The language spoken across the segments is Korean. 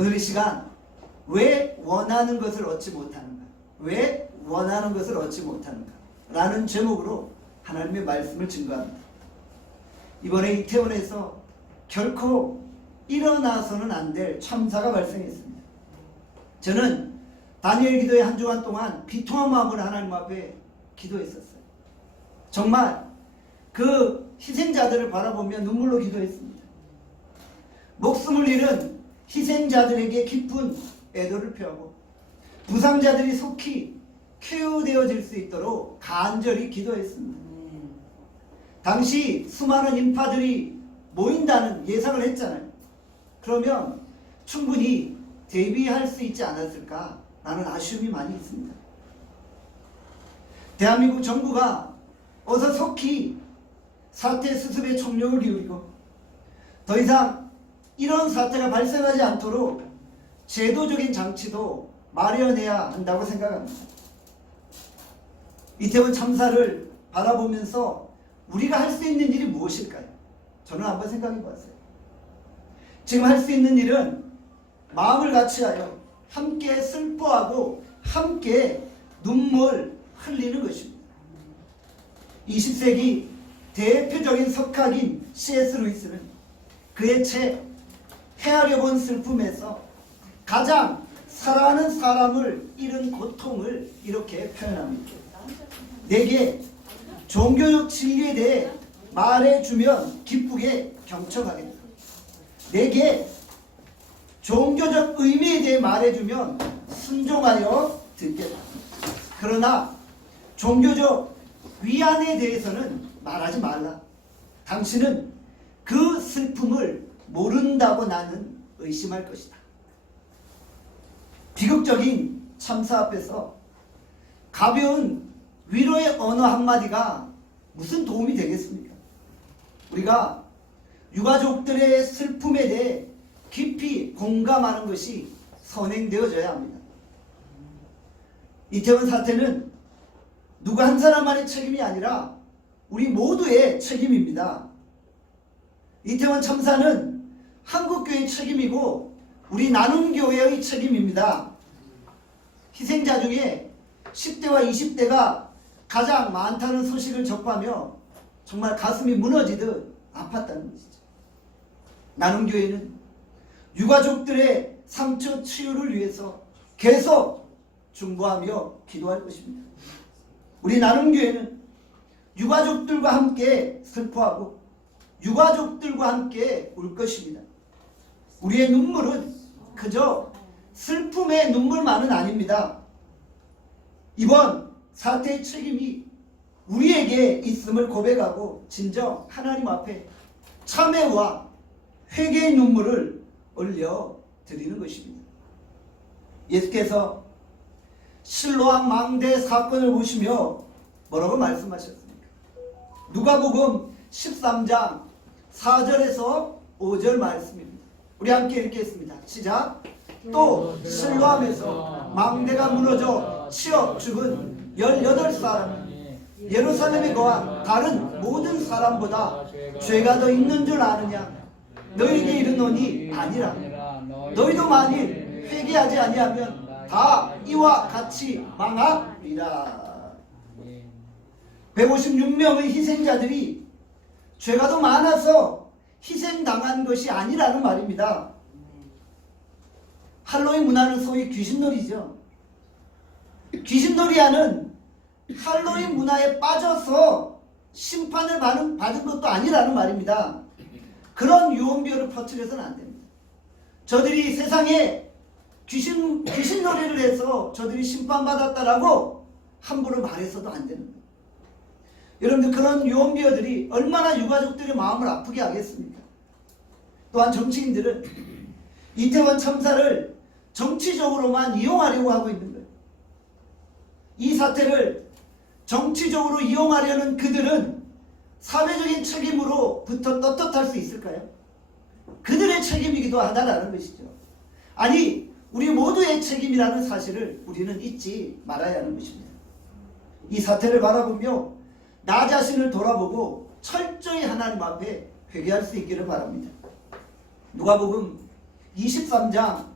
오늘 이 시간 왜 원하는 것을 얻지 못하는가? 왜 원하는 것을 얻지 못하는가? 라는 제목으로 하나님의 말씀을 증거합니다. 이번에 이태원에서 결코 일어나서는 안 될 참사가 발생했습니다. 저는 다니엘 기도의 한 주간 동안 비통한 마음으로 하나님 앞에 기도했었어요. 정말 그 희생자들을 바라보며 눈물로 기도했습니다. 목숨을 잃은 희생자들에게 깊은 애도를 표하고 부상자들이 속히 쾌유되어질 수 있도록 간절히 기도했습니다. 당시 수많은 인파들이 모인다는 예상을 했잖아요. 그러면 충분히 대비할 수 있지 않았을까라는 아쉬움이 많이 있습니다. 대한민국 정부가 어서 속히 사태 수습에 총력을 기울이고 더 이상 이런 사태가 발생하지 않도록 제도적인 장치도 마련해야 한다고 생각합니다. 이태원 참사를 바라보면서 우리가 할 수 있는 일이 무엇일까요? 저는 한번 생각해 봤어요. 지금 할 수 있는 일은 마음을 같이하여 함께 슬퍼하고 함께 눈물 흘리는 것입니다. 20세기 대표적인 석학인 C.S. 루이스는 그의 책 헤아려 본 슬픔에서 가장 사랑하는 사람을 잃은 고통을 이렇게 표현합니다. 내게 종교적 진리에 대해 말해주면 기쁘게 경청하겠다. 내게 종교적 의미에 대해 말해주면 순종하여 듣겠다. 그러나 종교적 위안에 대해서는 말하지 말라. 당신은 그 슬픔을 모른다고 나는 의심할 것이다. 비극적인 참사 앞에서 가벼운 위로의 언어 한마디가 무슨 도움이 되겠습니까? 우리가 유가족들의 슬픔에 대해 깊이 공감하는 것이 선행되어져야 합니다. 이태원 사태는 누구 한 사람만의 책임이 아니라 우리 모두의 책임입니다. 이태원 참사는 한국교회의 책임이고 우리 나눔교회의 책임입니다. 희생자 중에 10대와 20대가 가장 많다는 소식을 접하며 정말 가슴이 무너지듯 아팠다는 것이죠. 나눔교회는 유가족들의 상처 치유를 위해서 계속 중보하며 기도할 것입니다. 우리 나눔교회는 유가족들과 함께 슬퍼하고 유가족들과 함께 울 것입니다. 우리의 눈물은 그저 슬픔의 눈물만은 아닙니다. 이번 사태의 책임이 우리에게 있음을 고백하고 진정 하나님 앞에 참회와 회개의 눈물을 올려드리는 것입니다. 예수께서 실로암 망대 사건을 보시며 뭐라고 말씀하셨습니까? 누가복음 13장 4절에서 5절 말씀입니다. 우리 함께 읽겠습니다. 시작. 또 실로암에서 망대가 무너져 치어 죽은 18사람은 예루살렘에 거한 다른 모든 사람보다 죄가 더 있는 줄 아느냐? 너희에게 이르노니 아니라. 너희도 만일 회개하지 아니하면 다 이와 같이 망하리라. 156명의 희생자들이 죄가 더 많아서 희생당한 것이 아니라는 말입니다. 할로윈 문화는 소위 귀신놀이죠. 귀신놀이하는 할로윈 문화에 빠져서 심판을 받은 것도 아니라는 말입니다. 그런 유언비어를 퍼뜨려서는 안 됩니다. 저들이 세상에 귀신놀이를 해서 저들이 심판받았다라고 함부로 말해서도 안 되는 거예요. 여러분들 그런 유언비어들이 얼마나 유가족들의 마음을 아프게 하겠습니까? 또한 정치인들은 이태원 참사를 정치적으로만 이용하려고 하고 있는 거예요. 이 사태를 정치적으로 이용하려는 그들은 사회적인 책임으로부터 떳떳할 수 있을까요? 그들의 책임이기도 하다라는 것이죠. 아니, 우리 모두의 책임이라는 사실을 우리는 잊지 말아야 하는 것입니다. 이 사태를 바라보며 나 자신을 돌아보고 철저히 하나님 앞에 회개할 수 있기를 바랍니다. 누가복음 23장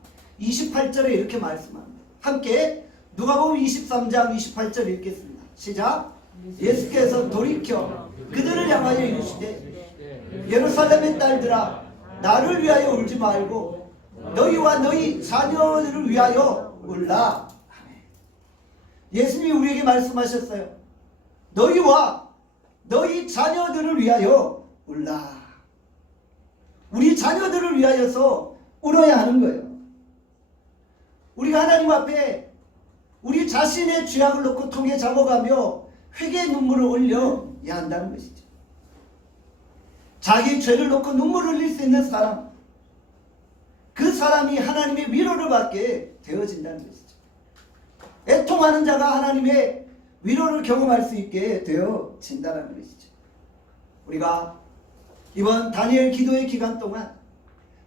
28절에 이렇게 말씀합니다. 함께 누가복음 23장 28절 읽겠습니다. 시작. 예수께서 돌이켜 그들을 향하여 이르시되 예루살렘의 딸들아 나를 위하여 울지 말고 너희와 너희 자녀들을 위하여 울라. 예수님이 우리에게 말씀하셨어요. 너희와 너희 자녀들을 위하여 울라. 우리 자녀들을 위하여서 울어야 하는 거예요. 우리가 하나님 앞에 우리 자신의 죄악을 놓고 통에 잡아가며 회개의 눈물을 흘려야 한다는 것이죠. 자기 죄를 놓고 눈물을 흘릴 수 있는 사람, 그 사람이 하나님의 위로를 받게 되어진다는 것이죠. 애통하는 자가 하나님의 위로를 경험할 수 있게 되어진다는 것이죠. 우리가 이번 다니엘 기도의 기간 동안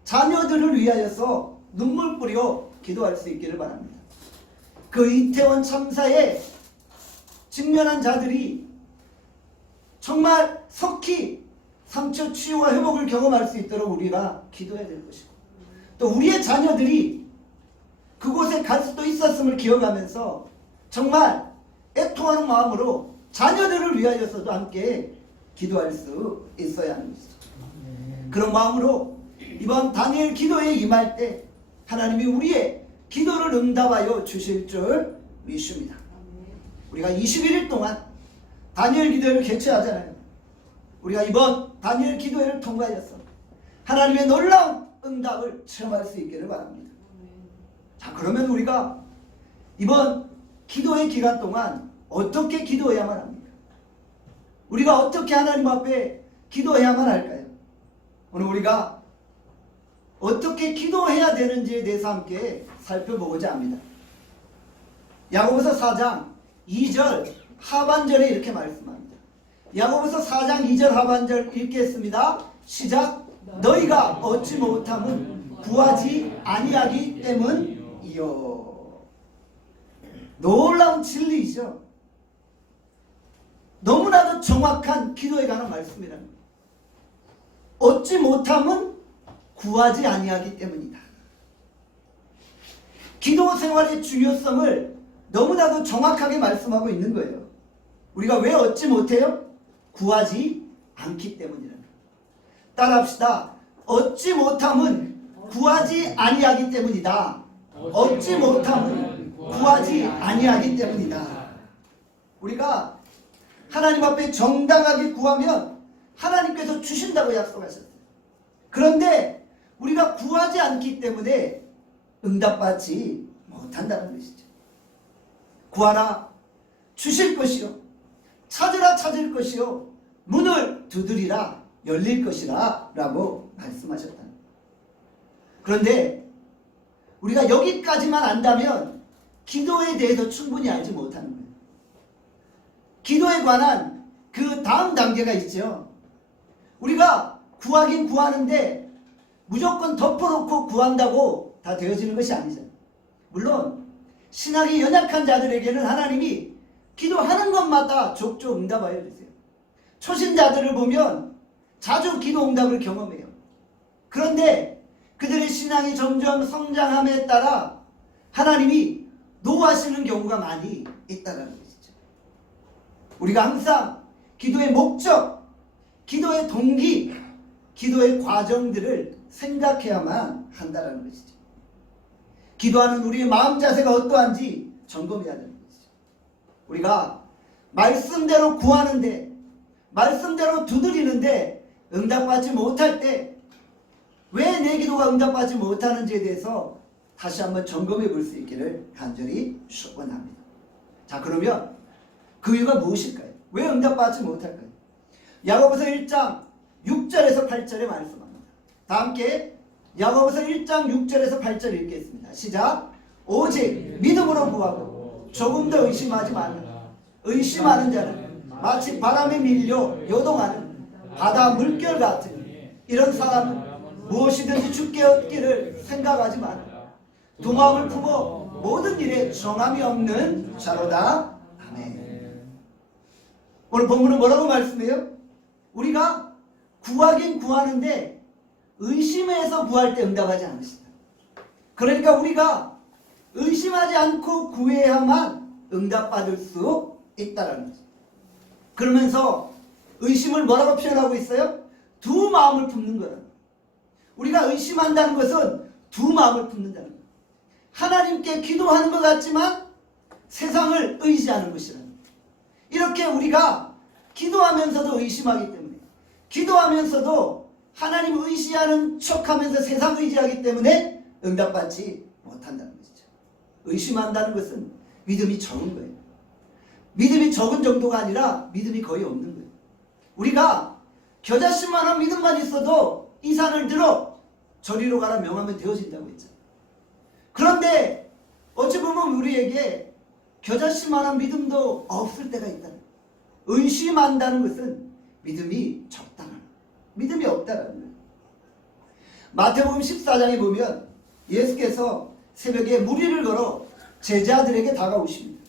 자녀들을 위하여서 눈물 뿌려 기도할 수 있기를 바랍니다. 그 이태원 참사에 직면한 자들이 정말 속히 상처 치유와 회복을 경험할 수 있도록 우리가 기도해야 될 것이고, 또 우리의 자녀들이 그곳에 갈 수도 있었음을 기억하면서 정말 애통하는 마음으로 자녀들을 위하여서도 함께 기도할 수 있어야 하는 것이죠. 그런 마음으로 이번 다니엘 기도에 임할 때 하나님이 우리의 기도를 응답하여 주실 줄 믿습니다. 우리가 21일 동안 다니엘 기도회를 개최하잖아요. 우리가 이번 다니엘 기도회를 통과하여서 하나님의 놀라운 응답을 체험할 수 있기를 바랍니다. 자, 그러면 우리가 이번 기도의 기간 동안 어떻게 기도해야만 합니까? 우리가 어떻게 하나님 앞에 기도해야만 할까요? 오늘 우리가 어떻게 기도해야 되는지에 대해서 함께 살펴보고자 합니다. 야고보서 4장 2절 하반절에 이렇게 말씀합니다. 야고보서 4장 2절 하반절 읽겠습니다. 시작. 너희가 얻지 못함은 구하지 아니하기 때문이요. 놀라운 진리이죠. 너무나도 정확한 기도에 관한 말씀이랍니다. 얻지 못함은 구하지 아니하기 때문이다. 기도 생활의 중요성을 너무나도 정확하게 말씀하고 있는 거예요. 우리가 왜 얻지 못해요? 구하지 않기 때문이랍니다. 따라합시다. 얻지 못함은 구하지 아니하기 때문이다. 얻지 못함은 구하지 아니하기 때문이다. 우리가 하나님 앞에 정당하게 구하면 하나님께서 주신다고 약속하셨어요. 그런데 우리가 구하지 않기 때문에 응답받지 못한다는 것이죠. 구하라 주실 것이요, 찾으라 찾을 것이요, 문을 두드리라 열릴 것이라 라고 말씀하셨다. 그런데 우리가 여기까지만 안다면 기도에 대해서 충분히 알지 못하는 거예요. 기도에 관한 그 다음 단계가 있죠. 우리가 구하긴 구하는데 무조건 덮어놓고 구한다고 다 되어지는 것이 아니잖아요. 물론 신학이 연약한 자들에게는 하나님이 기도하는 것마다 족족 응답하여 주세요. 초신자들을 보면 자주 기도 응답을 경험해요. 그런데 그들의 신앙이 점점 성장함에 따라 하나님이 노하시는 경우가 많이 있다는 것이죠. 우리가 항상 기도의 목적, 기도의 동기, 기도의 과정들을 생각해야만 한다는 것이죠. 기도하는 우리의 마음 자세가 어떠한지 점검해야 되는 것이죠. 우리가 말씀대로 구하는데, 말씀대로 두드리는데 응답받지 못할 때 왜 내 기도가 응답받지 못하는지에 대해서 다시 한번 점검해 볼 수 있기를 간절히 축원합니다. 자, 그러면 그 이유가 무엇일까요? 왜 응답받지 못할까요? 야고보서 1장 6절에서 8절에 말씀합니다. 다 함께 야고보서 1장 6절에서 8절 읽겠습니다. 시작. 오직 믿음으로 구하고 조금 더 의심하지 말라. 의심하는 자는 마치 바람에 밀려 요동하는 바다 물결 같으니 이런 사람은 무엇이든지 주께 얻기를 생각하지 마라. 두 마음을 품어 모든 일에 정함이 없는 자로다. 아멘. 오늘 본문은 뭐라고 말씀해요? 우리가 구하긴 구하는데 의심해서 구할 때 응답하지 않으시다. 그러니까 우리가 의심하지 않고 구해야만 응답받을 수 있다는 거죠. 그러면서 의심을 뭐라고 표현하고 있어요? 두 마음을 품는 거라는 거예요. 우리가 의심한다는 것은 두 마음을 품는다는 거예요. 하나님께 기도하는 것 같지만 세상을 의지하는 것이라는 거예요. 이렇게 우리가 기도하면서도 의심하기 때문에, 기도하면서도 하나님 의지하는 척하면서 세상 의지하기 때문에 응답받지 못한다는 것이죠. 의심한다는 것은 믿음이 적은 거예요. 믿음이 적은 정도가 아니라 믿음이 거의 없는 거예요. 우리가 겨자씨만한 믿음만 있어도 이 산을 들어 저리로 가라 명하면 되어진다고 했죠. 그런데 어찌 보면 우리에게 겨자씨만한 믿음도 없을 때가 있다는 거예요. 의심한다는 것은 믿음이 적다는 거예요. 믿음이 없다는 거예요. 마태복음 14장에 보면 예수께서 새벽에 무리를 걸어 제자들에게 다가오십니다.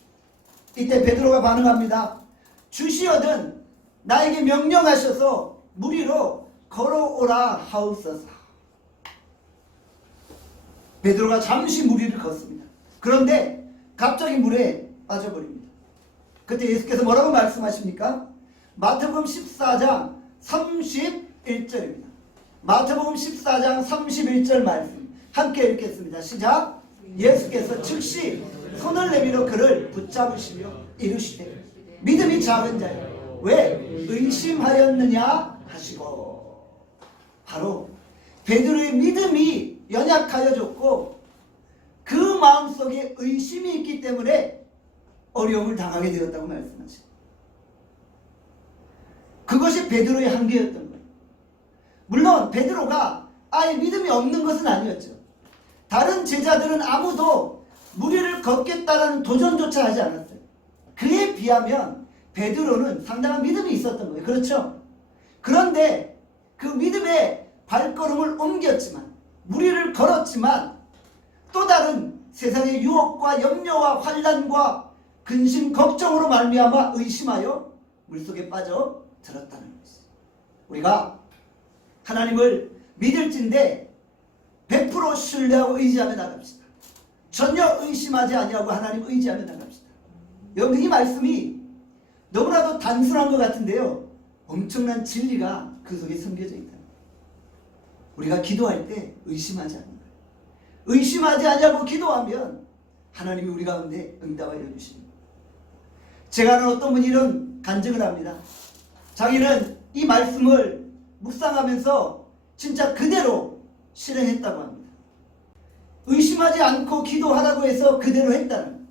이때 베드로가 반응합니다. 주시어든 나에게 명령하셔서 무리로 걸어오라 하옵소서. 베드로가 잠시 무리를 걷습니다. 그런데 갑자기 물에 빠져버립니다. 그때 예수께서 뭐라고 말씀하십니까? 마태복음 14장 31절입니다. 마태복음 14장 31절 말씀 함께 읽겠습니다. 시작. 예수께서 즉시 손을 내밀어 그를 붙잡으시며 이르시되 믿음이 작은 자여 왜 의심하였느냐 하시고, 바로 베드로의 믿음이 연약하여졌고 그 마음속에 의심이 있기 때문에 어려움을 당하게 되었다고 말씀하시죠. 그것이 베드로의 한계였던 거예요. 물론 베드로가 아예 믿음이 없는 것은 아니었죠. 다른 제자들은 아무도 무리를 걷겠다라는 도전조차 하지 않았어요. 그에 비하면 베드로는 상당한 믿음이 있었던 거예요. 그렇죠? 그런데 그 믿음의 발걸음을 옮겼지만, 무리를 걸었지만 또 다른 세상의 유혹과 염려와 환난과 근심 걱정으로 말미암아 의심하여 물속에 빠져 들었다는 것이죠. 우리가 하나님을 믿을진데 100% 신뢰하고 의지하며 나갑시다. 전혀 의심하지 아니하고 하나님 의지하며 나갑시다. 여러분, 이 말씀이 너무나도 단순한 것 같은데요, 엄청난 진리가 그 속에 숨겨져 있다. 우리가 기도할 때 의심하지 않는 거예요. 의심하지 않냐고 기도하면 하나님이 우리 가운데 응답하여 주십니다. 제가 아는 어떤 분이 이런 간증을 합니다. 자기는 이 말씀을 묵상하면서 진짜 그대로 실행했다고 합니다. 의심하지 않고 기도하라고 해서 그대로 했다는,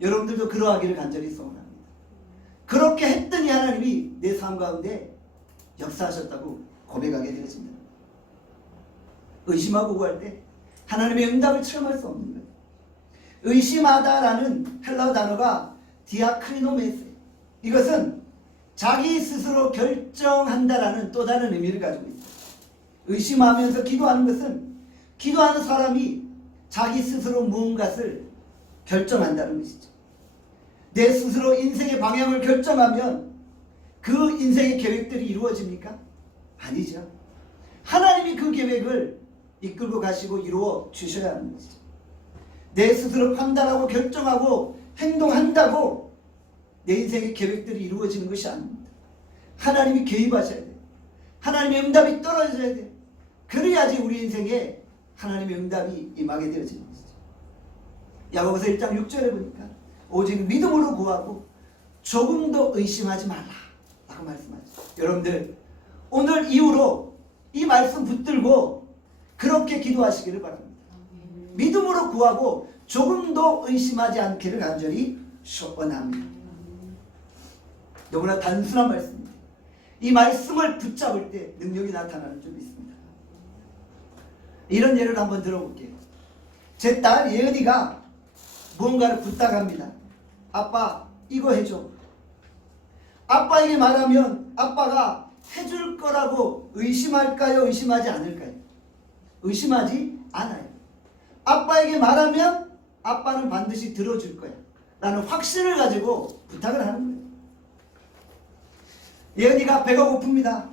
여러분들도 그러하기를 간절히 소원합니다. 그렇게 했더니 하나님이 내 삶 가운데 역사하셨다고 고백하게 되어집니다. 의심하고 구할 때 하나님의 응답을 체험할 수 없는 거예요. 의심하다라는 헬라어 단어가 디아크리노메스, 이것은 자기 스스로 결정한다라는 또 다른 의미를 가지고 있어요. 의심하면서 기도하는 것은 기도하는 사람이 자기 스스로 무언가를 결정한다는 것이죠. 내 스스로 인생의 방향을 결정하면 그 인생의 계획들이 이루어집니까? 아니죠. 하나님이 그 계획을 이끌고 가시고 이루어 주셔야 하는 것이죠. 내 스스로 판단하고 결정하고 행동한다고 내 인생의 계획들이 이루어지는 것이 아닙니다. 하나님이 개입하셔야 돼요. 하나님의 응답이 떨어져야 돼요. 그래야지 우리 인생에 하나님의 응답이 임하게 되어지는 것이죠. 야고보서 1장 6절에 보니까 오직 믿음으로 구하고 조금도 의심하지 말라 라고 말씀하죠. 여러분들, 오늘 이후로 이 말씀 붙들고 그렇게 기도하시기를 바랍니다. 믿음으로 구하고 조금도 의심하지 않기를 간절히 소원합니다. 너무나 단순한 말씀입니다. 이 말씀을 붙잡을 때 능력이 나타나는 줄 믿습니다. 이런 예를 한번 들어볼게요. 제 딸 예은이가 무언가를 부탁합니다. 아빠, 이거 해줘. 아빠에게 말하면 아빠가 해줄 거라고 의심할까요? 의심하지 않을까요? 의심하지 않아요. 아빠에게 말하면 아빠는 반드시 들어줄 거야 라는 확신을 가지고 부탁을 하는 거예요. 예은이가 배가 고픕니다.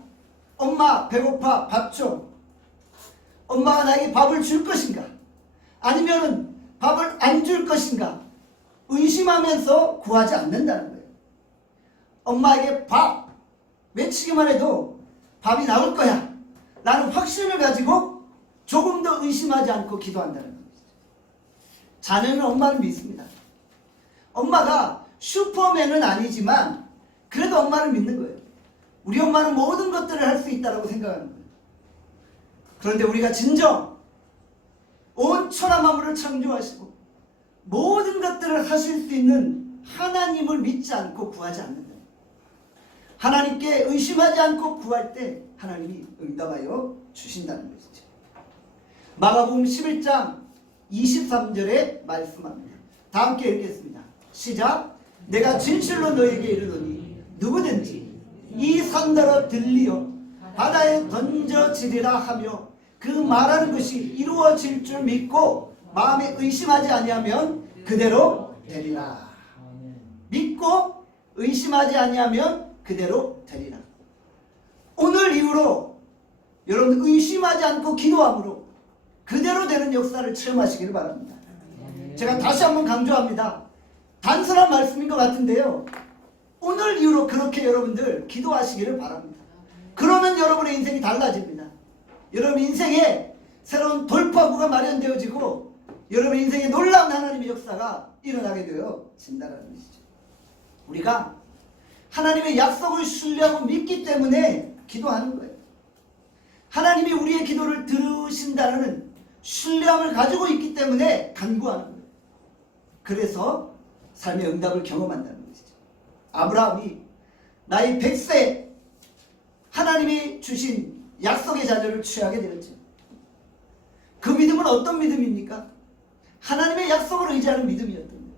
엄마, 배고파, 밥 줘. 엄마가 나에게 밥을 줄 것인가? 아니면은 밥을 안 줄 것인가 의심하면서 구하지 않는다는 거예요. 엄마에게 밥 외치기만 해도 밥이 나올 거야 라는 확신을 가지고 조금 더 의심하지 않고 기도한다는 거예요. 자녀는 엄마를 믿습니다. 엄마가 슈퍼맨은 아니지만 그래도 엄마를 믿는 거예요. 우리 엄마는 모든 것들을 할 수 있다고 생각하는 거예요. 그런데 우리가 진정 온 천하 만물을 창조하시고 모든 것들을 하실 수 있는 하나님을 믿지 않고 구하지 않는다. 하나님께 의심하지 않고 구할 때 하나님이 응답하여 주신다는 것이죠. 마가복음 11장 23절에 말씀합니다. 다 함께 읽겠습니다. 시작. 내가 진실로 너에게 이르노니 누구든지 이 산더러 들리어 바다에 던져지리라 하며 그 말하는 것이 이루어질 줄 믿고 마음에 의심하지 아니하면 그대로 되리라. 믿고 의심하지 아니하면 그대로 되리라. 오늘 이후로 여러분 의심하지 않고 기도함으로 그대로 되는 역사를 체험하시기를 바랍니다. 제가 다시 한번 강조합니다. 단순한 말씀인 것 같은데요. 오늘 이후로 그렇게 여러분들 기도하시기를 바랍니다. 그러면 여러분의 인생이 달라집니다. 여러분 인생에 새로운 돌파구가 마련되어지고 여러분 인생에 놀라운 하나님의 역사가 일어나게 되어진다는 것이죠. 우리가 하나님의 약속을 신뢰하고 믿기 때문에 기도하는 거예요. 하나님이 우리의 기도를 들으신다는 신뢰함을 가지고 있기 때문에 간구하는 거예요. 그래서 삶의 응답을 경험한다는 것이죠. 아브라함이 나이 100세 하나님이 주신 약속의 자녀를 취하게 되었죠. 그 믿음은 어떤 믿음입니까? 하나님의 약속을 의지하는 믿음이었던 거예요.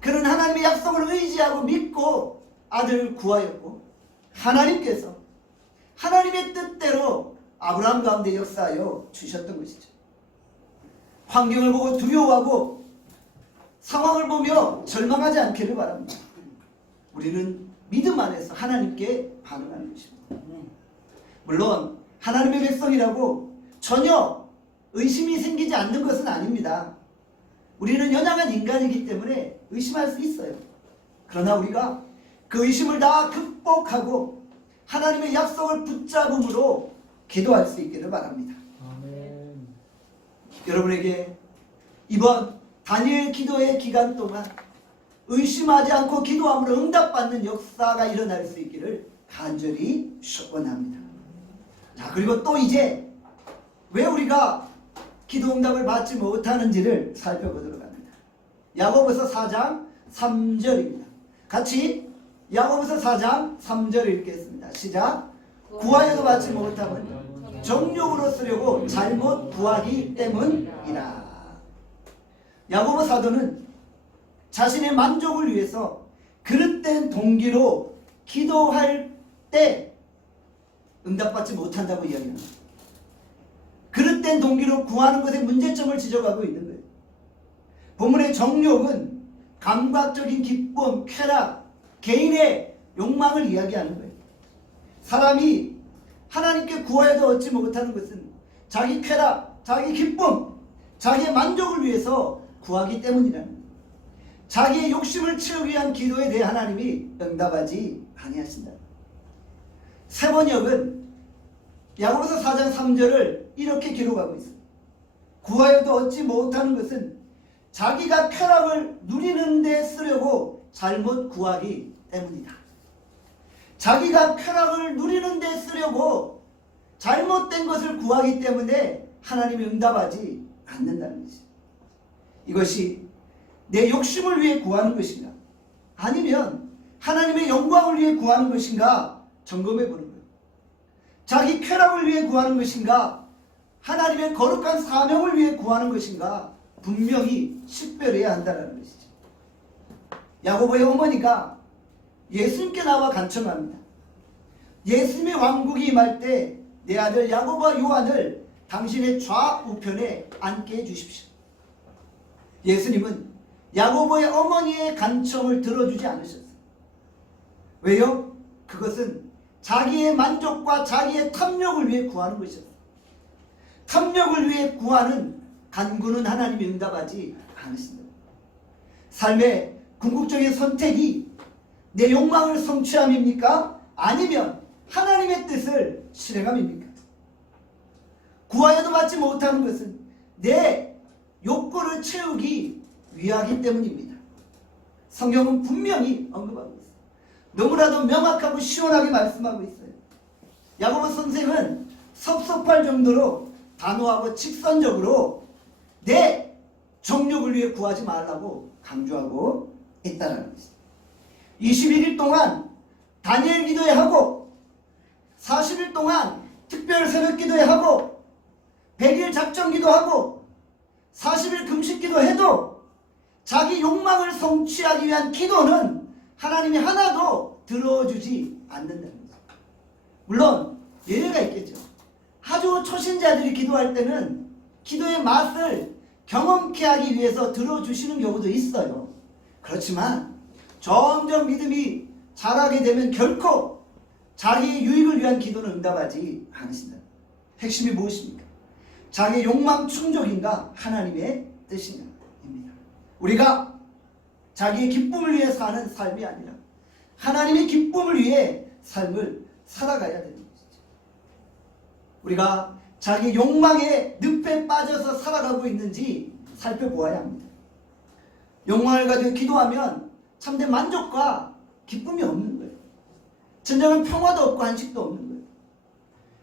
그는 하나님의 약속을 의지하고 믿고 아들을 구하였고 하나님께서 하나님의 뜻대로 아브라함 가운데 역사하여 주셨던 것이죠. 환경을 보고 두려워하고 상황을 보며 절망하지 않기를 바랍니다. 우리는 믿음 안에서 하나님께 반응하는 것입니다. 물론 하나님의 백성이라고 전혀 의심이 생기지 않는 것은 아닙니다. 우리는 연약한 인간이기 때문에 의심할 수 있어요. 그러나 우리가 그 의심을 다 극복하고 하나님의 약속을 붙잡음으로 기도할 수 있기를 바랍니다. 아멘. 여러분에게 이번 다니엘 기도의 기간 동안 의심하지 않고 기도함으로 응답받는 역사가 일어날 수 있기를 간절히 축원합니다. 자, 그리고 또 이제 왜 우리가 기도 응답을 받지 못하는지를 살펴보도록 합니다. 야고보서 4장 3절입니다. 같이 야고보서 4장 3절 읽겠습니다. 시작. 구하여도 받지 못하면 정욕으로 쓰려고 잘못 구하기 때문이라. 야고보 사도는 자신의 만족을 위해서 그릇된 동기로 기도할 때 응답받지 못한다고 이야기합니다. 그릇된 동기로 구하는 것에 문제점을 지적하고 있는 거예요. 본문의 정욕은 감각적인 기쁨, 쾌락, 개인의 욕망을 이야기하는 거예요. 사람이 하나님께 구하여도 얻지 못하는 것은 자기 쾌락, 자기 기쁨, 자기의 만족을 위해서 구하기 때문이라는 거예요. 자기의 욕심을 채우기 위한 기도에 대해 하나님이 응답하지 아니하신다. 세번역은 야고보서 4장 3절을 이렇게 기록하고 있습니다. 구하여도 얻지 못하는 것은 자기가 쾌락을 누리는 데 쓰려고 잘못 구하기 때문이다. 자기가 쾌락을 누리는 데 쓰려고 잘못된 것을 구하기 때문에 하나님이 응답하지 않는다는 것이죠. 이것이 내 욕심을 위해 구하는 것인가? 아니면 하나님의 영광을 위해 구하는 것인가? 점검해 보는 거예요. 자기 쾌락을 위해 구하는 것인가? 하나님의 거룩한 사명을 위해 구하는 것인가? 분명히 식별해야 한다는 것이죠. 야고보의 어머니가 예수님께 나와 간청합니다. 예수님의 왕국이 임할 때 내 아들 야고보와 요한을 당신의 좌우편에 앉게 해주십시오. 예수님은 야고보의 어머니의 간청을 들어주지 않으셨어요. 왜요? 그것은 자기의 만족과 자기의 탐욕을 위해 구하는 것이었어요. 탐욕을 위해 구하는 간구는 하나님이 응답하지 않으신다. 삶의 궁극적인 선택이 내 욕망을 성취함입니까? 아니면 하나님의 뜻을 실행함입니까? 구하여도 받지 못하는 것은 내 욕구를 채우기 위하기 때문입니다. 성경은 분명히 언급하고 있어요. 너무나도 명확하고 시원하게 말씀하고 있어요. 야고보 선생은 섭섭할 정도로 단호하고 직선적으로 내 정욕을 위해 구하지 말라고 강조하고 있다는 것입니다. 21일 동안 다니엘 기도회 하고 40일 동안 특별 새벽 기도회 하고 100일 작정 기도하고 40일 금식 기도해도 자기 욕망을 성취하기 위한 기도는 하나님이 하나도 들어주지 않는다는 거죠. 물론 예외가 있겠죠. 아주 초신자들이 기도할 때는 기도의 맛을 경험케 하기 위해서 들어주시는 경우도 있어요. 그렇지만 점점 믿음이 자라게 되면 결코 자기의 유익을 위한 기도는 응답하지 않으신다. 핵심이 무엇입니까? 자기의 욕망 충족인가 하나님의 뜻인가 입니다. 우리가 자기의 기쁨을 위해 사는 삶이 아니라 하나님의 기쁨을 위해 삶을 살아가야 되는 것이죠. 우리가 자기 욕망의 늪에 빠져서 살아가고 있는지 살펴보아야 합니다. 욕망을 가지고 기도하면 참된 만족과 기쁨이 없는 거예요. 진정한 평화도 없고 안식도 없는 거예요.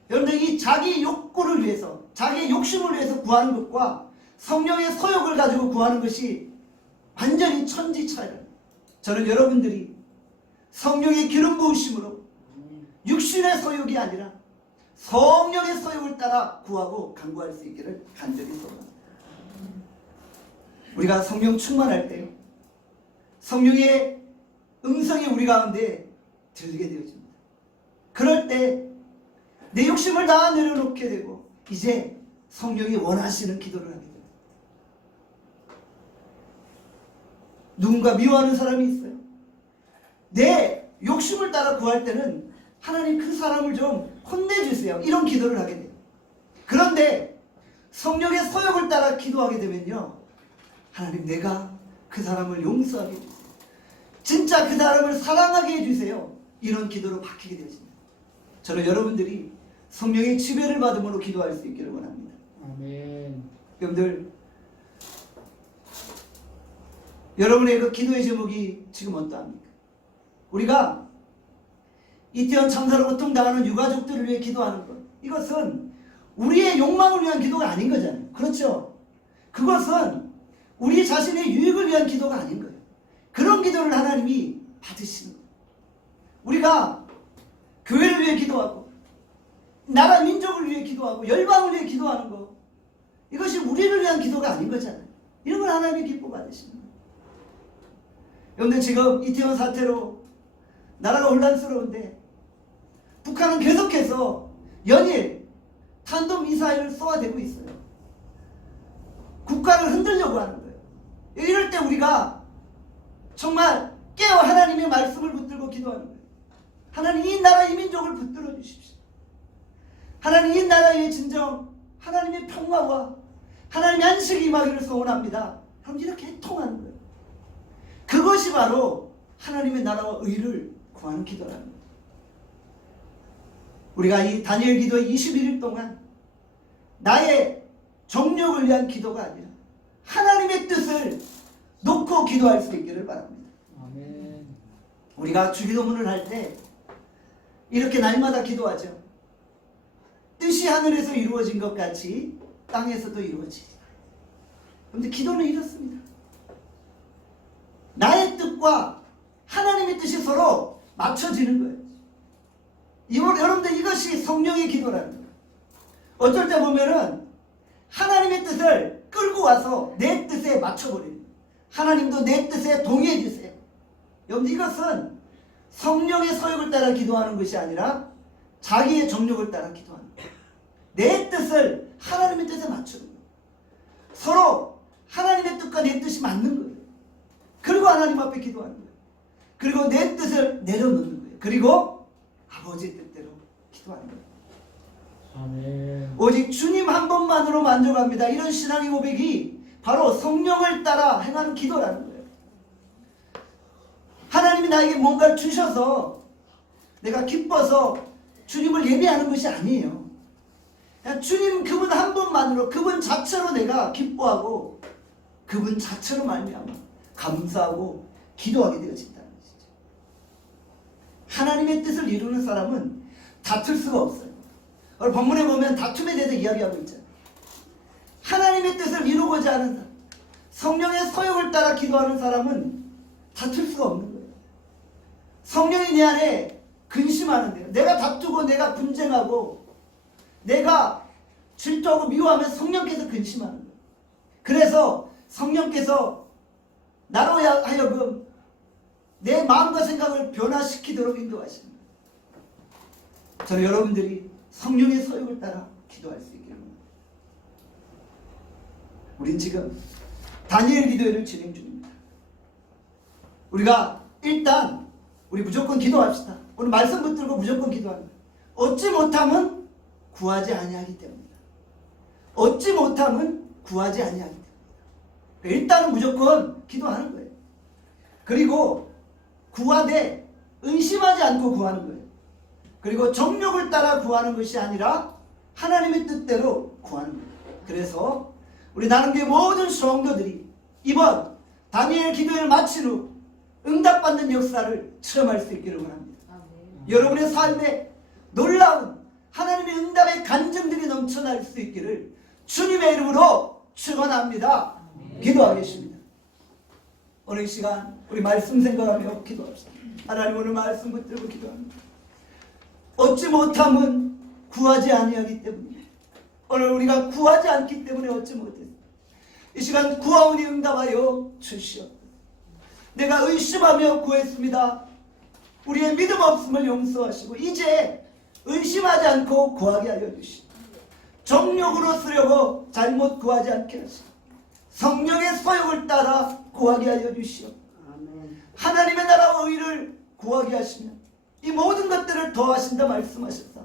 여러분들 이 자기 욕구를 위해서 자기의 욕심을 위해서 구하는 것과 성령의 소욕을 가지고 구하는 것이 완전히 천지차이라. 저는 여러분들이 성령의 기름 부으심으로 육신의 소욕이 아니라 성령의 소욕을 따라 구하고 간구할 수 있기를 간절히 소원합니다. 우리가 성령 충만할 때 성령의 음성이 우리 가운데 들리게 되어집니다. 그럴 때 내 욕심을 다 내려놓게 되고 이제 성령이 원하시는 기도를 하게 됩니다. 누군가 미워하는 사람이 있어요. 내 욕심을 따라 구할 때는 하나님 그 사람을 좀 혼내주세요. 이런 기도를 하게 돼요. 그런데 성령의 소욕을 따라 기도하게 되면요. 하나님 내가 그 사람을 용서하게 해주세요. 진짜 그 사람을 사랑하게 해주세요. 이런 기도로 바뀌게 되어집니다. 저는 여러분들이 성령의 지배를 받음으로 기도할 수 있기를 원합니다. 아멘. 여러분들 여러분의 그 기도의 제목이 지금 어떠합니까? 우리가 이태원 참사로 고통당하는 유가족들을 위해 기도하는 것, 이것은 우리의 욕망을 위한 기도가 아닌 거잖아요. 그렇죠? 그것은 우리 자신의 유익을 위한 기도가 아닌 거예요. 그런 기도를 하나님이 받으시는 거예요. 우리가 교회를 위해 기도하고 나라 민족을 위해 기도하고 열방을 위해 기도하는 거, 이것이 우리를 위한 기도가 아닌 거잖아요. 이런 걸 하나님이 기뻐 받으시는 거예요. 그런데 지금 이태원 사태로 나라가 혼란스러운데 북한은 계속해서 연일 탄도미사일을 쏘아대고 있어요. 국가를 흔들려고 하는 거예요. 이럴 때 우리가 정말 깨어 하나님의 말씀을 붙들고 기도하는 거예요. 하나님 이 나라 이 민족을 붙들어 주십시오. 하나님 이 나라의 진정 하나님의 평화와 하나님의 안식이 임하기를 소원합니다. 그럼 이렇게 애통하는 거예요. 그것이 바로 하나님의 나라와 의를 구하는 기도라는 거예요. 우리가 이 다니엘 기도의 21일 동안 나의 정욕을 위한 기도가 아니라 하나님의 뜻을 놓고 기도할 수 있기를 바랍니다. 아멘. 우리가 주기도문을 할 때 이렇게 날마다 기도하죠. 뜻이 하늘에서 이루어진 것 같이 땅에서도 이루어지리라. 그런데 기도는 이렇습니다. 나의 뜻과 하나님의 뜻이 서로 맞춰지는 거예요. 여러분들 이것이 성령의 기도라는 거예요. 어쩔 때 보면은 하나님의 뜻을 끌고 와서 내 뜻에 맞춰버리는 거예요. 하나님도 내 뜻에 동의해 주세요. 여러분들 이것은 성령의 소욕을 따라 기도하는 것이 아니라 자기의 정욕을 따라 기도하는 거예요. 내 뜻을 하나님의 뜻에 맞추는 거예요. 서로 하나님의 뜻과 내 뜻이 맞는 거예요. 그리고 하나님 앞에 기도하는 거예요. 그리고 내 뜻을 내려놓는 거예요. 그리고 아버지의 뜻대로 기도하는 거예요. 아멘. 오직 주님 한 분만으로 만족합니다. 이런 신앙의 고백이 바로 성령을 따라 행하는 기도라는 거예요. 하나님이 나에게 뭔가를 주셔서 내가 기뻐서 주님을 예배하는 것이 아니에요. 그냥 주님 그분 한 분만으로, 그분 자체로 내가 기뻐하고 그분 자체로 말미암아 감사하고 기도하게 되어진다는 것이죠. 하나님의 뜻을 이루는 사람은 다툴 수가 없어요. 오늘 본문에 보면 다툼에 대해서 이야기하고 있잖아요. 하나님의 뜻을 이루고자 하는 사람, 성령의 소욕을 따라 기도하는 사람은 다툴 수가 없는 거예요. 성령이 내 안에 근심하는데요. 내가 다투고 내가 분쟁하고 내가 질투하고 미워하면 성령께서 근심하는 거예요. 그래서 성령께서 나로 하여금 내 마음과 생각을 변화시키도록 인도하십니다. 저는 여러분들이 성령의 소욕을 따라 기도할 수 있게 합니다. 우린 지금 다니엘 기도회를 진행 중입니다. 우리가 일단 우리 무조건 기도합시다. 오늘 말씀 붙들고 무조건 기도합니다. 얻지 못하면 구하지 아니하기 때문이다. 얻지 못하면 구하지 아니하기 때문이다. 일단은 무조건 기도하는 거예요. 그리고 구하되 의심하지 않고 구하는 거예요. 그리고 정욕을 따라 구하는 것이 아니라 하나님의 뜻대로 구하는 거예요. 그래서 우리 나눔교회 모든 성도들이 이번 다니엘 기도회를 마친 후 응답받는 역사를 체험할 수 있기를 원합니다. 여러분의 삶에 놀라운 하나님의 응답의 간증들이 넘쳐날 수 있기를 주님의 이름으로 축원합니다. 기도하겠습니다. 오늘 이 시간 우리 말씀 생각하며 기도합시다. 하나님 오늘 말씀 붙들고 기도합니다. 얻지 못함은 구하지 아니하기 때문이에요. 오늘 우리가 구하지 않기 때문에 얻지 못했어요. 이 시간 구하오니 응답하여 주시옵소서. 내가 의심하며 구했습니다. 우리의 믿음 없음을 용서하시고 이제 의심하지 않고 구하게 하여 주시고 정욕으로 쓰려고 잘못 구하지 않게 하시고 성령의 소욕을 따라 구하게 하여 주시오. 하나님의 나라와 의를 구하게 하시면 이 모든 것들을 더하신다 말씀하셨다.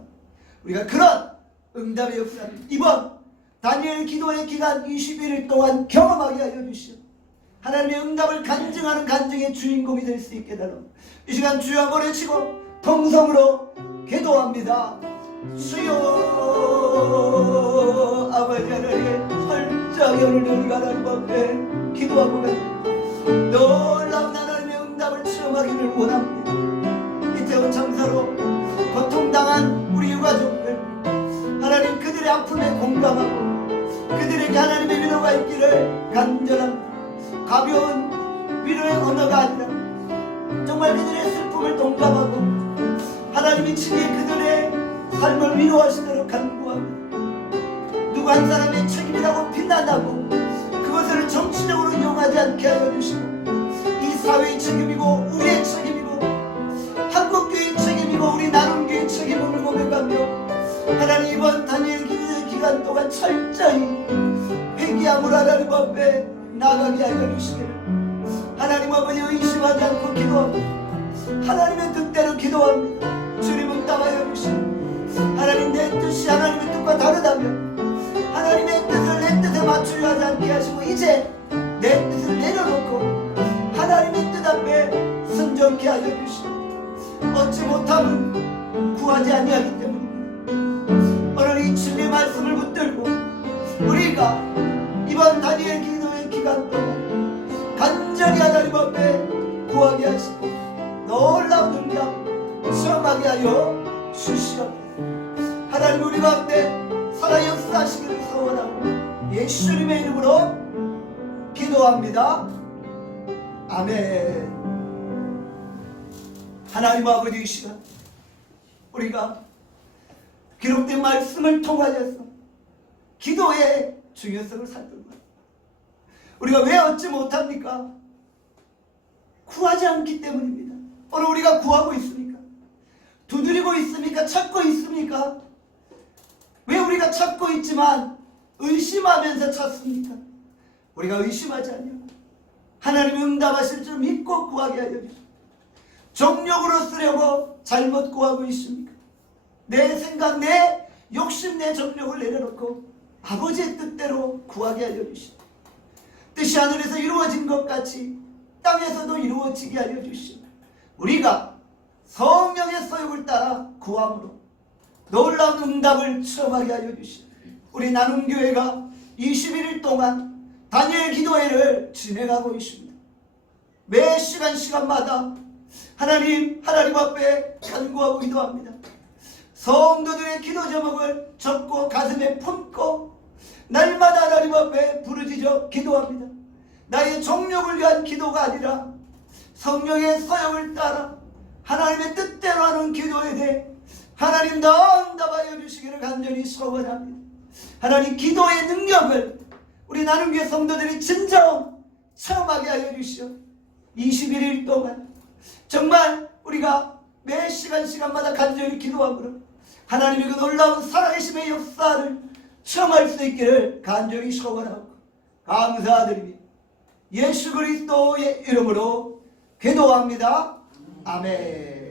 우리가 그런 응답의 역사를 이번 다니엘 기도의 기간 21일 동안 경험하게 하여 주시오. 하나님의 응답을 간증하는 간증의 주인공이 될 수 있게 되도록 이 시간 주여 한번 외치고 통성으로 기도합니다. 주여 아버지 하나님 철저히 오늘 우리가 하나님 앞에 기도하고 놀라운 하나님의 응답을 체험하기를 원합니다. 이태원 참사로 고통당한 우리 유가족들 하나님 그들의 아픔에 공감하고 그들에게 하나님의 위로가 있기를 간절합니다. 가벼운 위로의 언어가 아니라 정말 그들의 슬픔을 동감하고 하나님이 친히 그들의 삶을 위로하시도록 간구합니다. 누구 한 사람의 책임이라고 비난하고 그것을 정치적으로 이용하지 않게 하여 주시고 이 사회의 책임이고 우리의 책임이고 한국교회의 책임이고 우리 나눔교회의 책임을 고백하며 하나님 이번 다니엘 기간 동안 철저히 회개함으로 하나님 앞에 나가게 하여 주시기를 하나님 아버지 의심하지 않고 기도합니다. 하나님의 뜻대로 기도합니다. 주님 응답하여 주시고 하나님 내 뜻이 하나님의 뜻과 다르다면 하나님의 뜻을 내 뜻에 맞추려 하지 않게 하시고 이제 내 뜻을 내려놓고 하나님의 뜻 앞에 순종케 하여 주시고 얻지 못함은 구하지 아니하기 때문입니다. 오늘 이 진리의 말씀을 붙들고 우리가 이번 다니엘 기도의 기간 동안 간절히 하나님 앞에 구하게 하시고 놀라운 응답 체험하게 하여 주시옵소서. 하나님 우리 가운데 살아 역사하시기를 소원하고 예수님의 이름으로 기도합니다. 아멘. 하나님 아버지 이 시간 우리가 기록된 말씀을 통하여서 기도의 중요성을 살펴보고 우리가 왜 얻지 못합니까? 구하지 않기 때문입니다. 오늘 우리가 구하고 있습니까? 두드리고 있습니까? 찾고 있습니까? 왜 우리가 찾고 있지만 의심하면서 찾습니까? 우리가 의심하지 않냐고 하나님 응답하실 줄 믿고 구하게 하여 주시옵소서. 정욕으로 쓰려고 잘못 구하고 있습니까? 내 생각, 내 욕심내 정욕을 내려놓고 아버지의 뜻대로 구하게 하여 주시고, 뜻이 하늘에서 이루어진 것 같이 땅에서도 이루어지게 하여 주시고, 우리가 성령의 서욕을 따라 구함으로 놀라운 응답을 체험하게 하여 주시고, 우리 나눔교회가 21일 동안 다니엘 기도회를 진행하고 있습니다. 매 시간마다 하나님 앞에 간구하고 기도합니다. 성도들의 기도 제목을 적고 가슴에 품고 날마다 하나님 앞에 부르짖어 기도합니다. 나의 정욕을 위한 기도가 아니라 성령의 서욕을 따라 하나님의 뜻대로 하는 기도에 대해 하나님 더 응답하여 주시기를 간절히 소원합니다. 하나님 기도의 능력을 우리 나눔교회 성도들이 진정 체험하게 하여 주시오. 21일 동안 정말 우리가 매 시간마다 간절히 기도함으로 하나님의 그 놀라운 살아계심의 역사를 체험할 수 있기를 간절히 소원하고 감사드리며 예수 그리스도의 이름으로 기도합니다. 아멘.